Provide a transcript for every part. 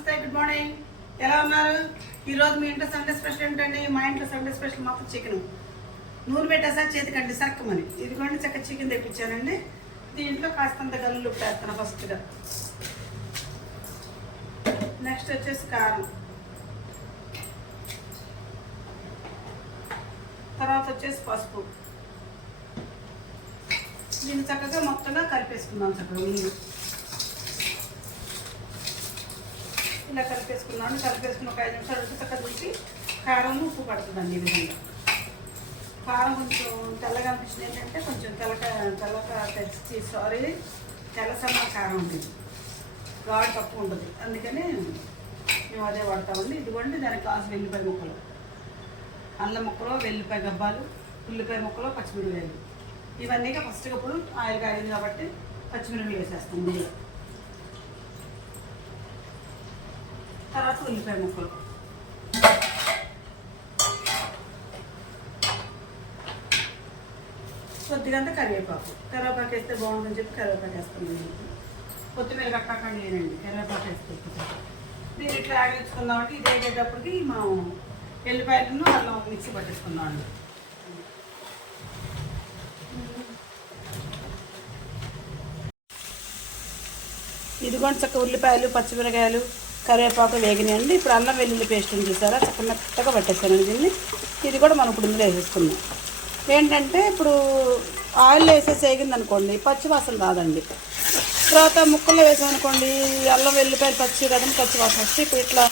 నమస్తే, good morning. ఎలా ఉన్నారు? ఈరోజు మీ ఇంట్లో సండే స్పెషల్ ఏంటండి? మా ఇంట్లో సండే స్పెషల్ మాత్రం చికెన్. నూనె పెట్టేసారి చేతికండి సక్కమని. ఇదిగోండి చక్క చికెన్ తెప్పించానండి. దీంట్లో కాస్తంత గల్లు వేస్తాను ఫస్ట్గా. నెక్స్ట్ వచ్చేసి కారం, తర్వాత వచ్చేసి పసుపు. దీన్ని చక్కగా మొత్తంగా కలిపేసుకుందాం. చక్కగా ముందు ఇలా కలిపేసుకున్నాను. కలిపేసుకున్న ఒక 5 నిమిషాలు వచ్చి చక్కగా చూసి కారం ఉప్పు పడుతుందండి. ఈ విధంగా కారం కొంచెం తెల్లగా అనిపించింది. ఏంటంటే కొంచెం తెల్ల సన్న కారం ఉండేది, ఘాటు తక్కువ ఉంటుంది. అందుకని మేము అదే వాడతామండి. ఇదిగోండి దానికి కాసు వెల్లిపాయ ముక్కలు, అల్లం ముక్కలు, వెల్లిపాయ గబ్బాలు, ఉల్లిపాయ ముక్కలు, పచ్చిమిరపకాయలు. ఇవన్నీ ఫస్ట్గా ఇప్పుడు ఆయిల్ కాగింది కాబట్టి పచ్చిమిరపకాయలు వేసేస్తాం ముందుగా. తర్వాత ఉల్లిపాయ ముక్కలు, కొద్దిగంత కరివేపాకు. కరివేపాకు వేస్తే బాగుంటుందని చెప్పి కరివేపాకు వేస్తాను. కొత్తిమీర కట్టకండి వేయండి, కరివేపాకు వేస్తే. దీన్ని ఇట్లా ఆగించుకుందామంటే ఇది వేగేటప్పటికి మనం ఎల్లిపాయలను అల్లం మిక్సీ పట్టేసుకుందామండి. ఇదిగోండి చక్క ఉల్లిపాయలు, పచ్చిమిరకాయలు, కరివేపాకు వేగినాయండి. ఇప్పుడు అల్లం వెల్లుల్లి పేస్ట్ ఉంది చూసారా, చక్క మెత్తగా పట్టేస్తానండి దీన్ని. ఇది కూడా మనం ఇప్పుడు ఇందులో వేసేసుకుందాం. ఏంటంటే ఇప్పుడు ఆయిల్లో వేసేసి వేగింది అనుకోండి పచ్చివాసన రాదండి. తర్వాత ముక్కల్లో వేసామనుకోండి అల్లం వెల్లిపాయలు పచ్చివాసన వస్తే ఇప్పుడు ఇట్లా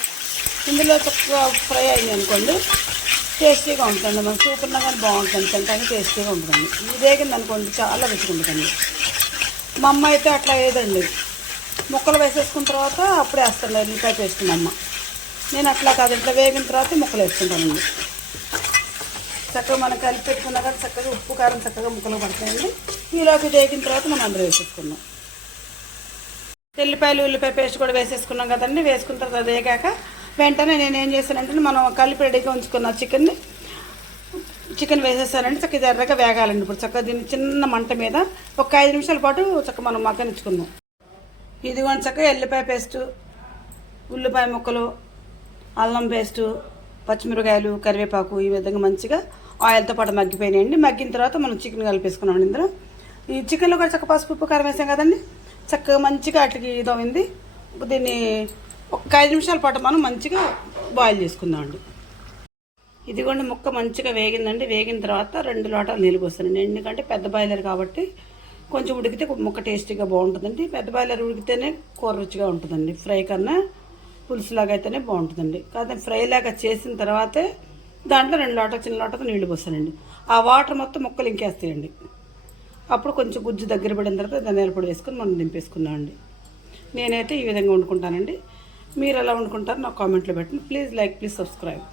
ఇందులో చక్కగా ఫ్రై అయింది అనుకోండి టేస్టీగా ఉంటుందండి. మనం సూప్ ఉన్నా కానీ బాగుంటుంది, తింటానికి టేస్టీగా ఉంటుందండి. ఇది వేగింది అనుకోండి చాలా రుచిగుంటుందండి. మా అమ్మ అయితే అట్లా వేయదండి, ముక్కలు వేసేసుకున్న తర్వాత అప్పుడే వేస్తాను ఎల్లిపాయ పేస్ట్. మా అమ్మ, నేను అట్లా కాదు, ఇట్లా వేగిన తర్వాత ముక్కలు వేసుకుంటానండి. చక్కగా మనం కలిపి పెట్టుకున్నా కానీ చక్కగా ఉప్పు కారం చక్కగా ముక్కలు పడతాయండి. ఈలోకి వేగిన తర్వాత మనం అందరూ వేసేసుకున్నాం. ఉల్లిపాయ పేస్ట్ కూడా వేసేసుకున్నాం కదండి. వేసుకున్న తర్వాత వేగాక వెంటనే నేను ఏం చేశానంటే మనం కలిపి రెడీగా ఉంచుకున్న చికెన్ వేసేసానండి. చక్కగా ఎర్రగా వేగాలండి. ఇప్పుడు చక్కగా దీన్ని చిన్న మంట మీద ఒక 5 నిమిషాల పాటు చక్కగా మనం మగ్గనిచ్చుకుందాం. ఇదిగోండి చక్కగా ఎల్లిపాయ పేస్టు, ఉల్లిపాయ ముక్కలు, అల్లం పేస్టు, పచ్చిమిరకాయలు, కరివేపాకు ఈ విధంగా మంచిగా ఆయిల్తో పాటు మగ్గిపోయినాయండి. మగ్గిన తర్వాత మనం చికెన్ కలిపేసుకున్నామండి. ఇందులో ఈ చికెన్లో కూడా చక్కగా పసుపు ఉప్పు కారం వేసాం కదండి. చక్కగా మంచిగా అట్లకి ఇదైంది. దీన్ని ఒక 5 నిమిషాల పాటు మనం మంచిగా బాయిల్ చేసుకుందామండి. ఇదిగోండి ముక్క మంచిగా వేగిందండి. వేగిన తర్వాత 2 లోటాలు నీళ్ళు పోస్తానండి. ఎందుకంటే పెద్ద బాయిలర్ కాబట్టి కొంచెం ఉడికితే ముక్క టేస్టీగా బాగుంటుందండి. పెద్ద బాయిలర్ ఉడికితేనే కూర రుచిగా ఉంటుందండి. ఫ్రై కన్నా పులుసులాగా అయితేనే బాగుంటుందండి. కాకపోతే ఫ్రై లాగా చేసిన తర్వాతే దాంట్లో 2 లోటాలు చిన్న లోటతో నీళ్లు పోస్తానండి. ఆ వాటర్ మొత్తం ముక్కలు ఇంకేస్తాయండి. అప్పుడు కొంచెం గుజ్జు దగ్గర పడిన తర్వాత ధనియాల పొడి వేసుకొని మనం దింపేసుకుందామండి. నేనైతే ఈ విధంగా వండుకుంటానండి. మీరు ఎలా వండుకుంటారో నాకు కామెంట్లో పెట్టండి. Please like, please subscribe.